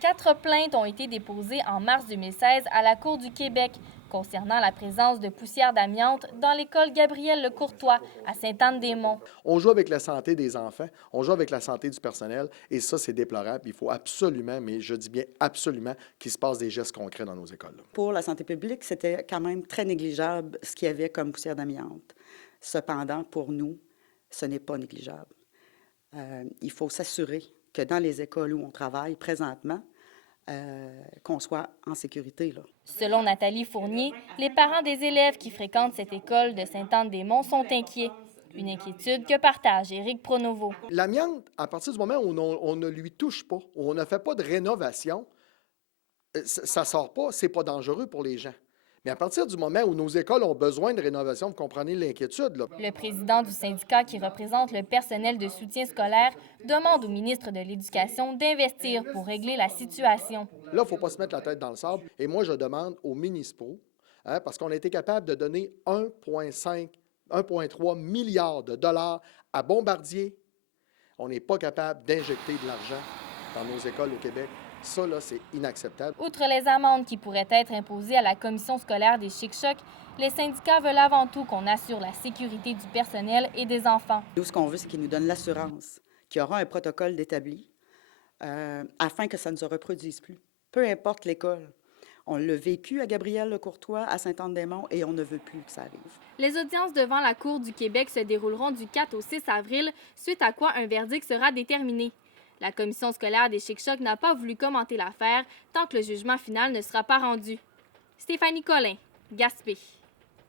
4 plaintes ont été déposées en mars 2016 à la Cour du Québec concernant la présence de poussière d'amiante dans l'école Gabriel-Lecourtois à Sainte-Anne-des-Monts. On joue avec la santé des enfants, on joue avec la santé du personnel, et ça, c'est déplorable. Il faut absolument, mais je dis bien absolument, qu'il se passe des gestes concrets dans nos écoles. Pour la santé publique, c'était quand même très négligeable ce qu'il y avait comme poussière d'amiante. Cependant, pour nous, ce n'est pas négligeable. Il faut s'assurer que dans les écoles où on travaille présentement, qu'on soit en sécurité, là. Selon Nathalie Fournier, les parents des élèves qui fréquentent cette école de Sainte-Anne-des-Monts sont inquiets. Une inquiétude que partage Éric Pronovo. L'amiante, à partir du moment où on ne lui touche pas, où on ne fait pas de rénovation, ça ne sort pas, c'est pas dangereux pour les gens. Mais à partir du moment où nos écoles ont besoin de rénovation, vous comprenez l'inquiétude, là. Le président du syndicat qui représente le personnel de soutien scolaire demande au ministre de l'Éducation d'investir pour régler la situation. Là, il ne faut pas se mettre la tête dans le sable. Et moi, je demande aux municipaux, parce qu'on a été capable de donner 1,3 milliard de dollars à Bombardier. On n'est pas capable d'injecter de l'argent dans nos écoles au Québec. Ça, là, c'est inacceptable. Outre les amendes qui pourraient être imposées à la commission scolaire des Chic-Chocs, les syndicats veulent avant tout qu'on assure la sécurité du personnel et des enfants. Nous, ce qu'on veut, c'est qu'ils nous donnent l'assurance qu'il y aura un protocole d'établi afin que ça ne se reproduise plus. Peu importe l'école. On l'a vécu à Gabriel-Lecourtois, à Sainte-Anne-des-Monts, et on ne veut plus que ça arrive. Les audiences devant la Cour du Québec se dérouleront du 4 au 6 avril, suite à quoi un verdict sera déterminé. La commission scolaire des Chic-Chocs n'a pas voulu commenter l'affaire tant que le jugement final ne sera pas rendu. Stéphanie Collin, Gaspé.